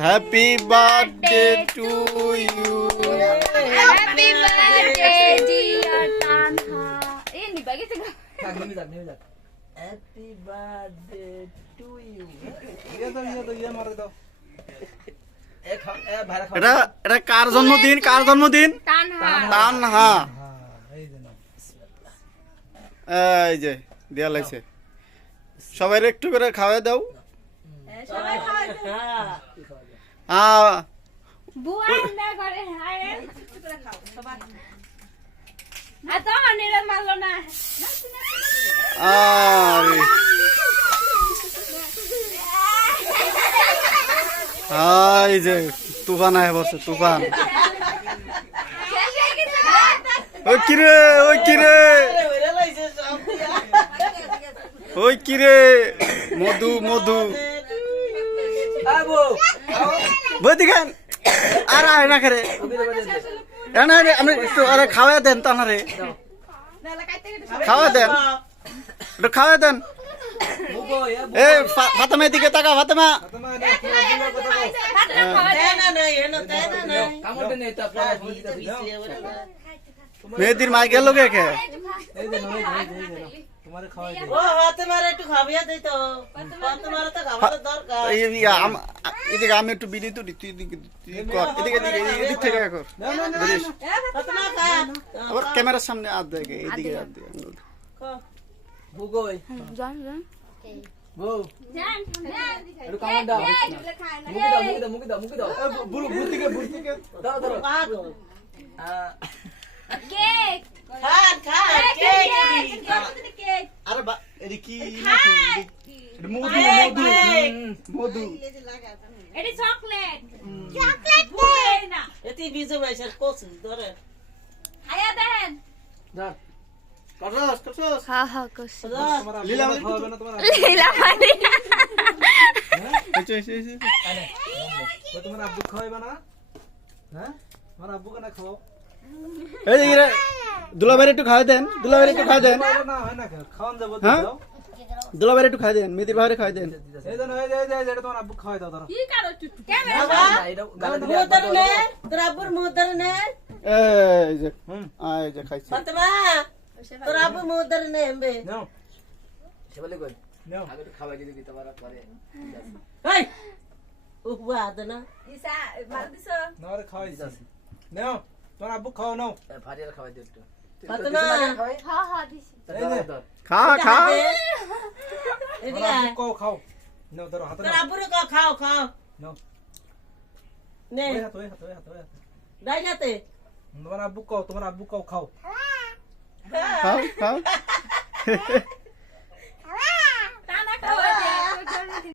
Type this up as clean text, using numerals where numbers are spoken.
Happy birthday to you. Happy birthday dear Tanha. এই নিবা গেছে গো। Happy birthday to you. এটা এটা কার জন্মদিন? কার জন্মদিন? তানহা। তানহা। এই যে দেয়া লাগছে, সবাই একটু করে খাওয়া দাও। বুয়া না করে হায় একটু করে খাও সবাই। আর তো অনেরে মারলো না। এই যে তুফান আয় বসে, তুফান। ওই কিরে, ওই কিরে, ওই কিরে, মধু মধু বদিখান আর আয় না করে আমি একটু আরে খাওয়া দেন তো আমারে, খাওয়া দেন, একটু খাওয়া দেন। এ ফাতেমা দিকে তাকা, ফাতেমা। মেয়েদির মাই গেল কে কে? এদিকে আমি একটু বিড়ি তুলি, তুই এদিকে এদিক থেকে কর। আবার ক্যামেরার সামনে হাত দেয়, এদিকে হাত দিয়ে। আরে এটা কি মধু, মধু, মধু। এটা চকলেট। চকলেট না। এটি বিজু ভাইসার কোস ধরে হায়া দেন। ধর করছস করছস। হ্যাঁ হ্যাঁ কস। লীলা মানে খাওয়াবে না তোমার? লীলা মানে তোমার আব্বু খাওয়াইবা না? হ্যাঁ, আমার আব্বুকে না খাও। এই যে দুলাভাই একটু খাওয়া দেন, দুলাভাই একটু খাওয়া দেন। না হয় না, খাওয়ান যাবো। হ্যাঁ, দুলাভাই একটু খাওয়া দেন, মেয়েদের ভাইরে খাওয়া দেন। এই দেন, এই যে যেটা তোমার আব্বু খাওয়াই দাও। ধরো কি করো তুই? ক্যামেরা মুদর নে তোর আব্বুর মুদর নে এই যে এই যে খাইছি। ফাতেমা তোর আব্বু মুদর নে এমবে নাও, সেবলে কই নাও। আগে তো খাওয়াই দিবি তোমার পরে এই উপা দেনা ইসা মার দিছো। নাও রে, খাওয়াই দিছি। নাও, তোমার আব্বু খাও, নাও। ভারিয়ার খাওয়াই দিও একটু। ফাতেমা হ্যাঁ হ্যাঁ দিছি। এই যে খা খা। তোমার আব্বু খাও, খাও। নাও, ধরো হাতে তোর নাও। আব্বুর খাও খাও নাও, নে ওই হাত, ওই হাত, ওই হাত, ওই হাত। ডাইনাতে তোমার আব্বু খাও, তোমার আব্বু খাও, খাও। খাও খাও।